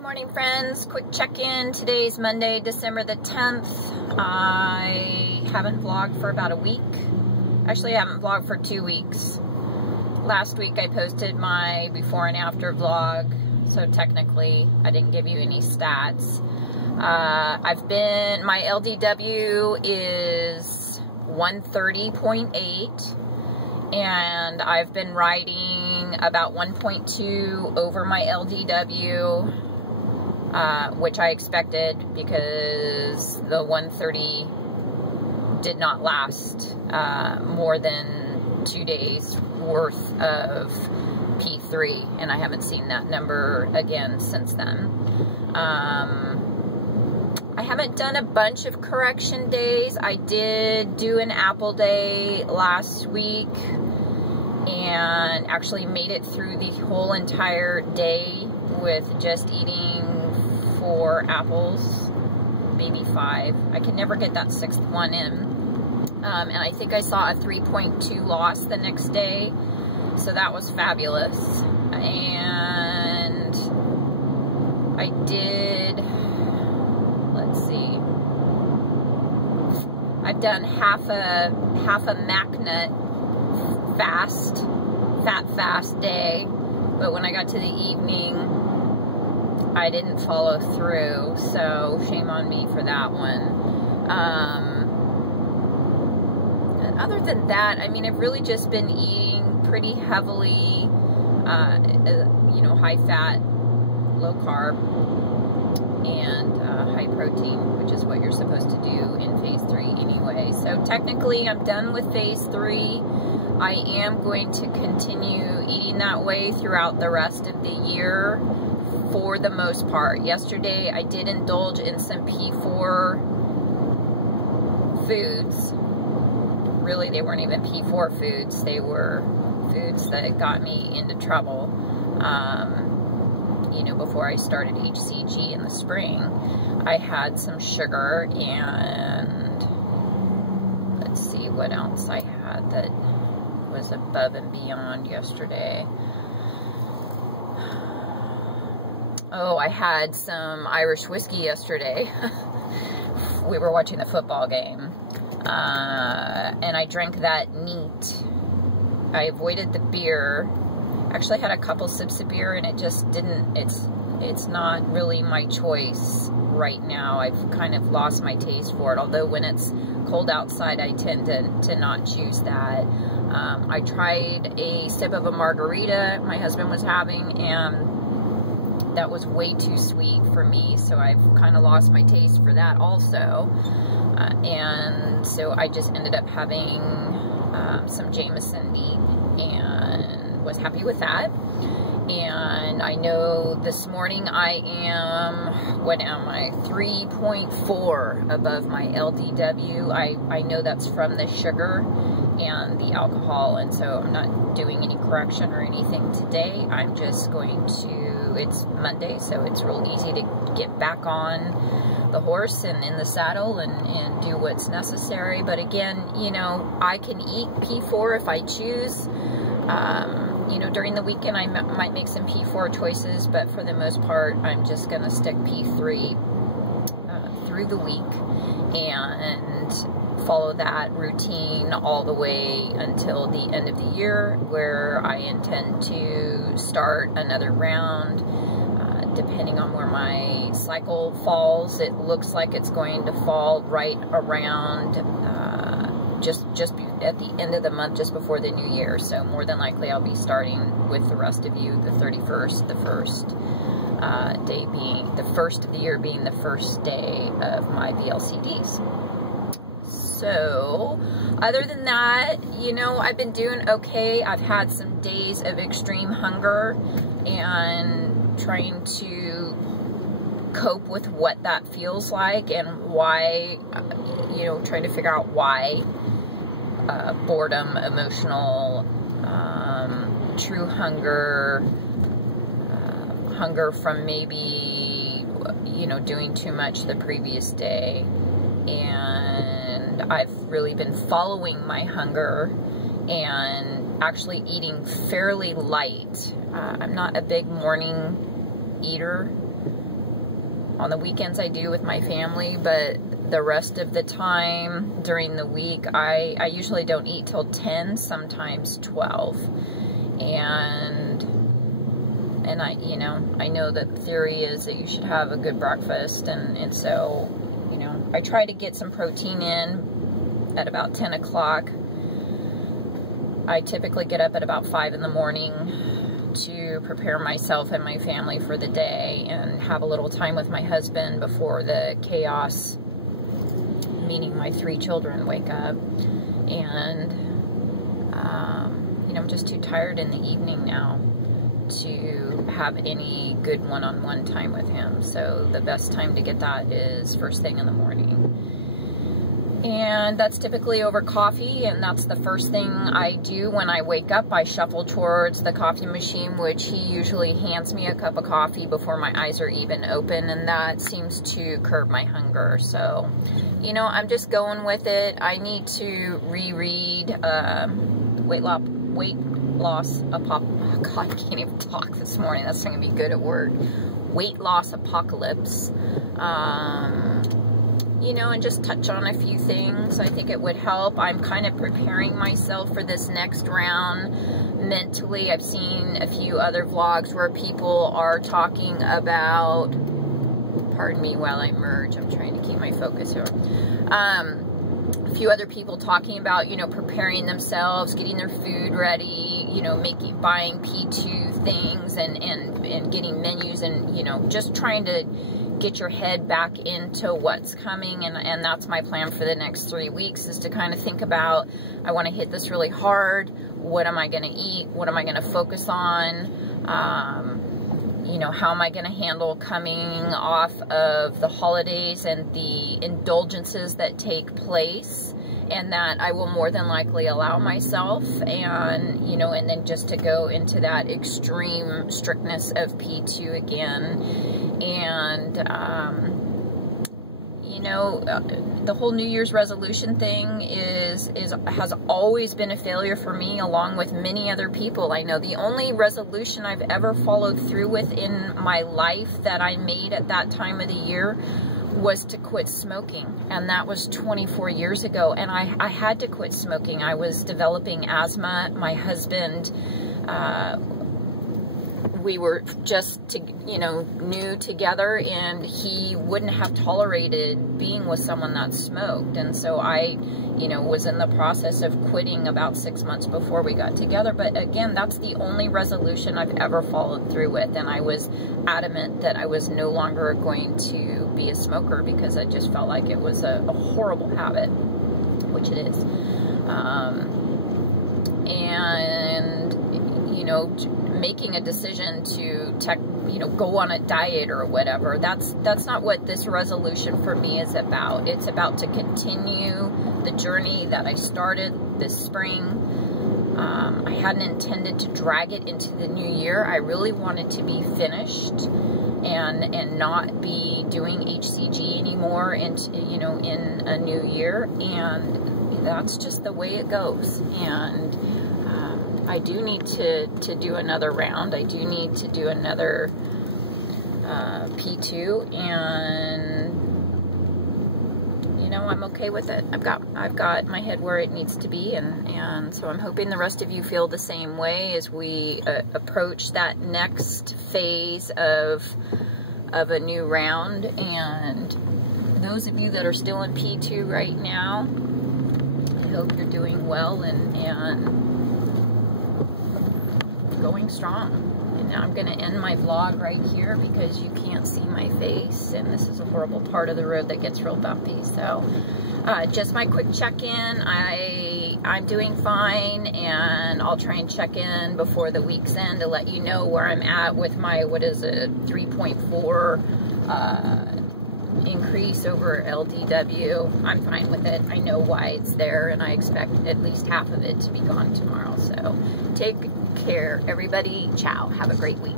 Good morning, friends. Quick check-in. Today's Monday, December the 10th. I haven't vlogged for about a week. Actually, I haven't vlogged for 2 weeks. Last week I posted my before and after vlog, so technically I didn't give you any stats. My LDW is 130.8. and I've been riding about 1.2 over my LDW, which I expected because the 130 did not last more than 2 days worth of P3, and I haven't seen that number again since then. I haven't done a bunch of correction days. I did do an apple day last week and actually made it through the whole entire day with just eating 4 apples, maybe 5. I can never get that 6th one in. And I think I saw a 3.2 loss the next day, so that was fabulous. And I did, let's see, I've done half a MacNut fast day, but when I got to the evening, I didn't follow through, so shame on me for that one. And other than that, I mean, I've really just been eating pretty heavily, you know, high fat, low carb, and high protein, which is what you're supposed to do in phase 3 anyway. So technically I'm done with phase 3. I am going to continue eating that way throughout the rest of the year for the most part. Yesterday I did indulge in some P4 foods. Really, they weren't even P4 foods. They were foods that got me into trouble. You know, before I started HCG in the spring, I had some sugar and let's see what else I had that was above and beyond yesterday. Oh, I had some Irish whiskey yesterday. We were watching the football game, and I drank that neat. I avoided the beer. Actually had a couple sips of beer, and it just didn't, it's not really my choice right now. I've kind of lost my taste for it, although when it's cold outside I tend to not choose that. I tried a sip of a margarita my husband was having, and that was way too sweet for me, so I've kind of lost my taste for that also. And so I just ended up having some Jameson neat and was happy with that. And I know this morning I am, what am I, 3.4 above my LDW. I know that's from the sugar and the alcohol, and so I'm not doing any correction or anything today. I'm just going to, it's Monday, so it's real easy to get back on the horse and in the saddle and do what's necessary. But again, you know, I can eat P4 if I choose. You know, during the weekend I might make some P4 choices, but for the most part I'm just going to stick P3 through the week and follow that routine all the way until the end of the year, where I intend to start another round. Depending on where my cycle falls, it looks like it's going to fall right around just at the end of the month, just before the new year. So more than likely I'll be starting with the rest of you the 31st, the first day being the first of the year, being the first day of my VLCDs. So other than that, you know, I've been doing okay. I've had some days of extreme hunger and trying to cope with what that feels like and why, you know, trying to figure out why boredom, emotional, true hunger, hunger from maybe, you know, doing too much the previous day. And I've really been following my hunger and actually eating fairly light. I'm not a big morning eater. On the weekends I do with my family, but the rest of the time during the week, I usually don't eat till 10, sometimes 12. And I, you know, I know that the theory is that you should have a good breakfast, and so, you know, I try to get some protein in at about 10 o'clock. I typically get up at about 5 in the morning to prepare myself and my family for the day and have a little time with my husband before the chaos, meaning my 3 children, wake up. And, you know, I'm just too tired in the evening now to have any good one-on-one time with him. So the best time to get that is first thing in the morning. And that's typically over coffee, and that's the first thing I do when I wake up. I shuffle towards the coffee machine, which he usually hands me a cup of coffee before my eyes are even open, and that seems to curb my hunger. So, you know, I'm just going with it. I need to reread Weight Loss God, I can't even talk this morning. That's not going to be good at word. Weight Loss Apocalypse. You know, and just touch on a few things. I think it would help. I'm kind of preparing myself for this next round mentally. I've seen a few other vlogs where people are talking about, pardon me while I merge, I'm trying to keep my focus here. A few other people talking about, you know, preparing themselves, getting their food ready, you know, buying P2 things and getting menus, and, you know, just trying to get your head back into what's coming. And that's my plan for the next 3 weeks, is to kind of think about, I want to hit this really hard. What am I going to eat? What am I going to focus on? You know, how am I going to handle coming off of the holidays and the indulgences that take place, and that I will more than likely allow myself, and, you know, and then just to go into that extreme strictness of P2 again. And, you know, the whole New Year's resolution thing has always been a failure for me, along with many other people. I know the only resolution I've ever followed through with in my life that I made at that time of the year was to quit smoking, and that was 24 years ago. And I had to quit smoking. I was developing asthma. My husband, we were just, you know, new together, and he wouldn't have tolerated being with someone that smoked. And so I, you know, was in the process of quitting about 6 months before we got together. But again, that's the only resolution I've ever followed through with. And I was adamant that I was no longer going to be a smoker, because I just felt like it was a horrible habit, which it is. And, you know, making a decision to, you know, go on a diet or whatever, that's not what this resolution for me is about. It's about to continue the journey that I started this spring. I hadn't intended to drag it into the new year. I really wanted to be finished and not be doing HCG anymore, and, you know, in a new year. And that's just the way it goes. And I do need to do another round. I do need to do another P2, and, you know, I'm okay with it. I've got my head where it needs to be, and so I'm hoping the rest of you feel the same way as we approach that next phase of a new round. And those of you that are still in P2 right now, I hope you're doing well and going strong. And I'm going to end my vlog right here because you can't see my face, and this is a horrible part of the road that gets real bumpy. So just my quick check-in. I'm doing fine, and I'll try and check in before the week's end to let you know where I'm at with my, what is it, 3.4 increase over LDW. I'm fine with it. I know why it's there, and I expect at least half of it to be gone tomorrow. So take care, everybody. Ciao. Have a great week.